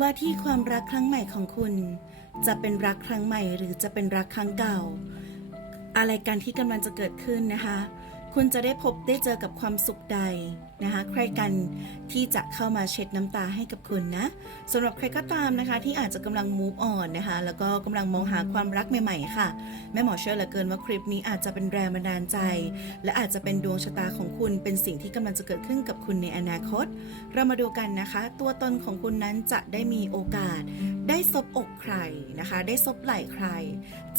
ว่าที่ความรักครั้งใหม่ของคุณ จะเป็นรักครั้งใหม่หรือจะเป็นรักครั้งเก่า อะไรกันที่กำลังจะเกิดขึ้นนะคะ คุณจะได้พบได้เจอกับความสุขใดนะคะใครกันที่จะเข้ามาเช็ดน้ำตาให้กับคุณนะสำหรับใครก็ตามนะคะ ที่อาจจะกำลัง move on นะคะ แล้วก็กำลังมองหาความรักใหม่ๆ ค่ะ แม่หมอเชื่อเหลือเกินว่าคลิปนี้อาจจะเป็นแรงบันดาลใจ และอาจจะเป็นดวงชะตาของคุณเป็นสิ่งที่กำลังจะเกิดขึ้นกับคุณในอนาคต เรามาดูกันนะคะ ตัวตนของคุณนั้นจะได้มีโอกาส ได้ซบอกใครนะคะ ได้ซบไหล่ใคร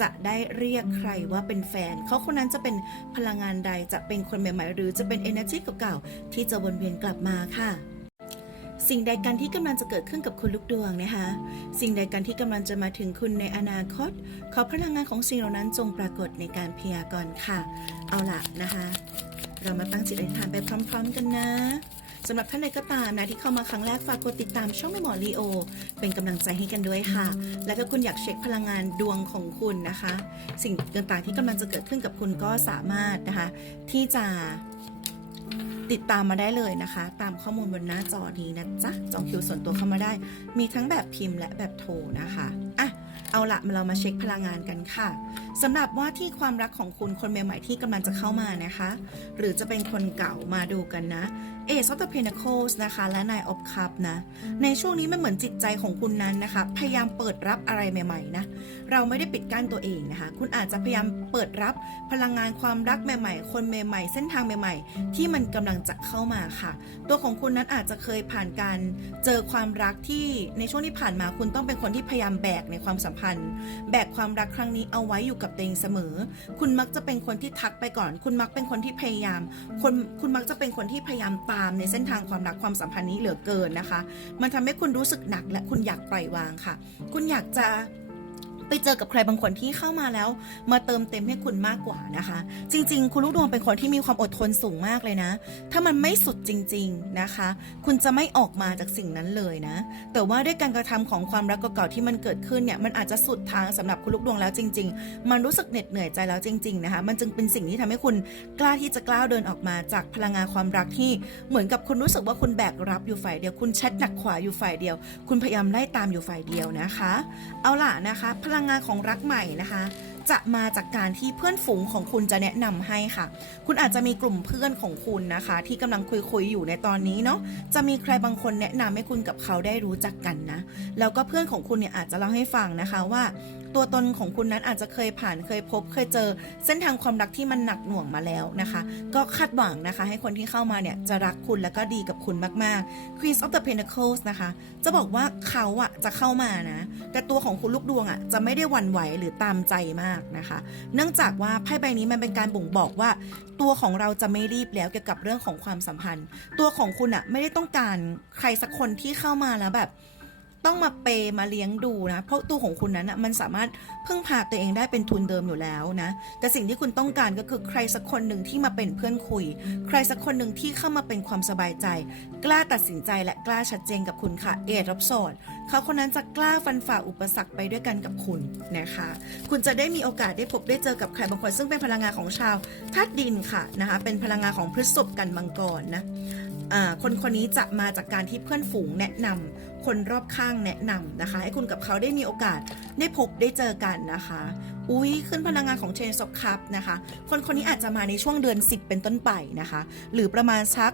จะได้เรียกใครว่าเป็นแฟน เขาคนนั้นจะเป็นพลังงานใดจะเป็นคนใหม่ๆ หรือจะเป็น energy เก่าๆที่จะวนเวียนกลับมาค่ะสิ่งใดกันที่กำลังจะเกิดขึ้นกับคุณลูกดวงนะคะ สิ่งใดกันที่กำลังจะมาถึงคุณในอนาคต ขอพลังงานของสิ่งเหล่านั้นจงปรากฏในการพยากรณ์ค่ะ เอาล่ะนะคะ เรามาตั้งจิตอธิษฐานไปพร้อม ๆ กันนะ สำหรับท่านใดก็ตามนะที่เข้ามาครั้งแรกฝากกดติดตามช่องแม่หมอลีโอ เป็นกำลังใจให้กันด้วยค่ะ แล้วก็คุณอยากเช็คพลังงานดวงของคุณนะคะ สิ่งต่างๆที่กำลังจะเกิดขึ้นกับคุณก็สามารถนะคะ ที่จะติดตามมาได้เลยนะคะ ตามข้อมูลบนหน้าจอนี้นะจ๊ะจองคิวส่วนตัวเข้ามาได้ มีทั้งแบบพิมพ์และแบบโทรนะคะอะ เอาละมาเรามาเช็คพลังงานกันค่ะสำหรับว่าที่ความรักของคุณคนใหม่ๆที่กำลังจะเข้ามานะคะ หรือจะเป็นคนเก่ามาดูกันนะ Ace of the Pentacles นะคะและ Nine of Cups นะ ในช่วงนี้มันเหมือนจิตใจของคุณนั้นนะคะ พยายามเปิดรับอะไรใหม่ๆนะ เราไม่ได้ปิดกั้นตัวเองนะคะ คุณอาจจะพยายามเปิดรับพลังงานความรักใหม่ๆ คนใหม่ๆ เส้นทางใหม่ๆ ที่มันกำลังจะเข้ามาค่ะ ตัวของคุณนั้นอาจจะเคยผ่านการเจอความรักที่ในช่วงที่ผ่านมาคุณต้องเป็นคนที่พยายามแบกในความสัมพันธ์แบกความรักครั้งนี้เอาไว้อยู่กับตัวเองเสมอ คุณมักจะเป็นคนที่ทักไปก่อน คุณมักเป็นคนที่พยายามคนคุณมักจะเป็นคนที่พยายามตามในเส้นทางความรักความสัมพันธ์นี้เหลือเกินนะคะ มันทำให้คุณรู้สึกหนักและคุณอยากปล่อยวางค่ะ คุณอยากจะ ไปเจอกับใครบางคนที่เข้ามาแล้ว มาเติมเต็มให้คุณมากกว่านะคะ จริง ๆ คุณลูกดวงเป็นคนที่มีความอดทนสูงมากเลยนะ ถ้ามันไม่สุดจริง ๆนะคะ คุณจะไม่ออกมาจากสิ่งนั้นเลยนะ แต่ว่าด้วยการกระทำของความรักเก่าๆที่มันเกิดขึ้นเนี่ยมันอาจจะสุดทางสำหรับคุณลูกดวงแล้วจริง ๆ มันรู้สึกเหน็ดเหนื่อยใจแล้วจริง ๆ นะคะ มันจึงเป็นสิ่งที่ทำให้คุณกล้าที่จะกล้าเดินออกมาจากพลังงานความรักที่เหมือนกับคุณรู้สึกว่าคุณแบกรับอยู่ฝ่ายเดียว คุณช็ดหนักขวาอยู่ฝ่ายเดียว คุณพยายามไล่ตามอยู่ฝ่ายเดียวนะคะ เอาล่ะนะคะพลังงงานของรักใหม่นะคะ จะมาจากการที่เพื่อนฝูงของคุณจะแนะนำให้ค่ะ คุณอาจจะมีกลุ่มเพื่อนของคุณนะคะ ที่กำลังคุยคุยอยู่ในตอนนี้เนาะจะมีใครบางคนแนะนำให้คุณกับเขาได้รู้จักกันนะแล้วก็เพื่อนของคุณเนี่ยอาจจะเล่าให้ฟังนะคะว่าตัวตนของคุณนั้นอาจจะเคยผ่านเคยพบ เคยเจอเส้นทางความรักที่มันหนักหน่วงมาแล้วนะคะ ก็คาดหวังนะคะ ให้คนที่เข้ามาเนี่ยจะรักคุณแล้วก็ดีกับคุณมากๆ Queen of the Pentacles นะคะ จะบอกว่าเขาอะจะเข้ามานะ แต่ตัวของคุณลูกดวงอะจะไม่ได้หวั่นไหวหรือตามใจมากนะคะ เนื่องจากว่าไพ่ใบนี้มันเป็นการบ่งบอกว่า ตัวของเราจะไม่รีบแล้วเกี่ยวกับเรื่องของความสัมพันธ์ ตัวของคุณอะไม่ได้ต้องการใครสักคนที่เข้ามาแล้วแบบ ต้องมาเปย์มาเลี้ยงดูนะ เพราะตัวของคุณนั้นนะมันสามารถพึ่งพาตัวเองได้เป็นทุนเดิมอยู่แล้วนะ แต่สิ่งที่คุณต้องการก็คือใครสักคนหนึ่งที่มาเป็นเพื่อนคุย ใครสักคนหนึ่งที่เข้ามาเป็นความสบายใจ กล้าตัดสินใจและกล้าชัดเจนกับคุณค่ะ เอรับโสดเขาคนนั้นจะกล้าฟันฝ่าอุปสรรคไปด้วยกันกับคุณนะคะ คุณจะได้มีโอกาสได้พบได้เจอกับใครบางคนซึ่งเป็นพลังงานของชาวธาตุดินค่ะนะคะ เป็นพลังงานของพฤษภกันมังกรนะอ่าคนคนนี้จะมาจากการที่เพื่อนฝูงแนะนำ คนรอบข้างแนะนำนะคะ ให้คุณกับเขาได้มีโอกาสได้พบได้เจอกันนะคะ อุ้ยขึ้นพลังงานของเชนซอกคัพนะคะ คนคนนี้อาจจะมาในช่วงเดือน 10 เป็นต้นไปนะคะ หรือประมาณสัก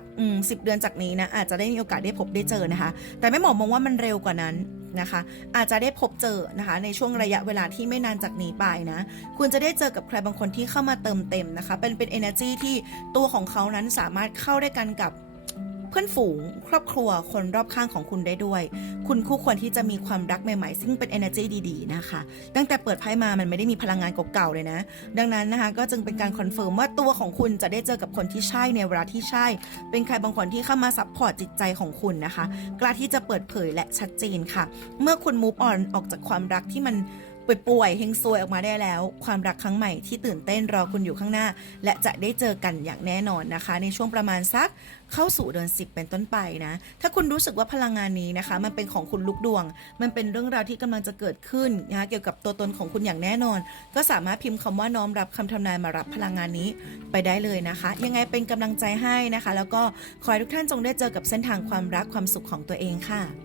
สิบเดือนจากนี้นะอาจจะได้มีโอกาสได้พบได้เจอนะคะ แต่ไม่หมอมองว่ามันเร็วกว่านั้นนะคะอาจจะได้พบเจอนะคะในช่วงระยะเวลาที่ไม่นานจากนี้ไปนะคุณจะได้เจอกับใครบางคนที่เข้ามาเติมเต็มนะคะ เป็นเป็น energy ที่ตัวของเขานั้นสามารถเข้าได้กันกับ พื่อนฝูง ครอบครัวคนรอบข้างของคุณได้ด้วย คุณคู่ควรที่จะมีความรักใหม่ๆ ซึ่งเป็น energy ดีๆนะคะ ตั้งแต่เปิดไพ่มามันไม่ได้มีพลังงานเก่าๆเลยนะ ดังนั้นนะคะก็จึงเป็นการคอนเฟิร์มว่าตัวของคุณจะได้เจอกับคนที่ใช่ในเวลาที่ใช่ เป็นใครบางคนที่เข้ามาซัพพอร์ตจิตใจของคุณนะคะ กล้าที่จะเปิดเผยและชัดเจนค่ะ เมื่อคุณ move on ออกจากความรักที่มัน ป่วยๆเฮงซวยออกมาได้แล้ว ความรักครั้งใหม่ที่ตื่นเต้นรอคุณอยู่ข้างหน้า และจะได้เจอกันอย่างแน่นอนนะคะ ในช่วงประมาณสักเข้าสู่เดือน10 เป็นต้นไปนะ ถ้าคุณรู้สึกว่าพลังงานนี้นะคะ มันเป็นของคุณลูกดวง มันเป็นเรื่องราวที่กำลังจะเกิดขึ้นนะคะเกี่ยวกับตัวตนของคุณอย่างแน่นอน ก็สามารถพิมพ์คำว่าน้อมรับคำทำนายมารับพลังงานนี้ไปได้เลยนะคะ ยังไงเป็นกำลังใจให้นะคะ แล้วก็ขอให้ทุกท่านจงได้เจอกับเส้นทางความรักความสุขของตัวเองค่ะ